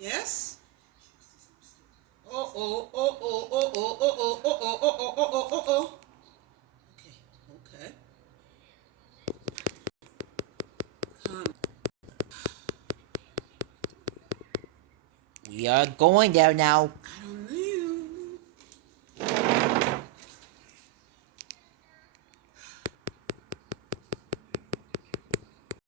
Yes? Oh. Okay. Calm. We are going there now. I